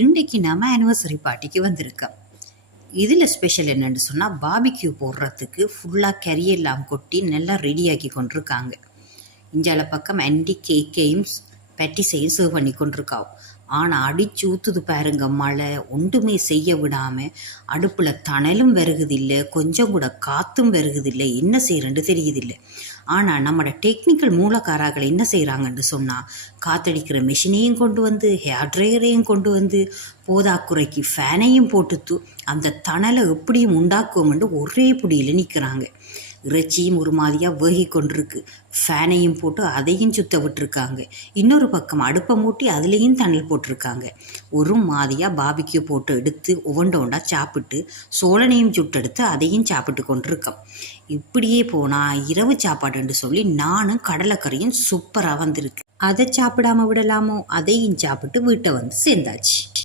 இன்றைக்கு நம்ம ஆனிவர்சரி பார்ட்டிக்கு வந்திருக்கோம். இதில் ஸ்பெஷல் என்னென்னு சொன்னால் பாபிக்யூ போடுறதுக்கு ஃபுல்லாக கறியெல்லாம் கொட்டி நல்லா ரெடியாக்கி கொண்டிருக்காங்க. இஞ்சால பக்கம் அண்டி கேக்கையும் பேட்டிஸையும் சர்வ் பண்ணி கொண்டிருக்காவும். ஆனால் அடிச்சு ஊற்றுது பாருங்க மழை, ஒன்றுமே செய்ய விடாமல் அடுப்பில் தணலும் வருகுதில்லை, கொஞ்சம் கூட காற்றும் வருகுதில்லை, என்ன செய்கிறேன்னு தெரியுதில்லை. ஆனால் நம்மளோட டெக்னிக்கல் மூலக்காரர்கள் என்ன செய்கிறாங்கன்னு சொன்னால் காற்றடிக்கிற மிஷினையும் கொண்டு வந்து ஹேர் ட்ரையரையும் கொண்டு வந்து போதாக்குறைக்கு ஃபேனையும் போட்டுத்து அந்த தணலை எப்படியும் உண்டாக்குவோம்னு ஒரே பிடியில் நிற்கிறாங்க. இறைச்சியும் ஒரு மாதிரியாக வேகி கொண்டிருக்கு, ஃபேனையும் போட்டு அதையும் சுத்த விட்டுருக்காங்க. இன்னொரு பக்கம் அடுப்பை மூட்டி அதுலேயும் தணல் போட்டிருக்காங்க. ஒரு மாதிரியாக பாபிக்யூ போட்டு எடுத்து ஒவ்வொண்டா சாப்பிட்டு சோளனையும் சுட்டெடுத்து அதையும் சாப்பிட்டு கொண்டிருக்கோம். இப்படியே போனால் இரவு சாப்பாடுன்னு சொல்லி நானும் கடலைக்கறியும் சூப்பராக வந்திருக்கு. அதை சாப்பிடாம விடலாமோ, அதையும் சாப்பிட்டு வீட்டை வந்து சேர்ந்தாச்சு.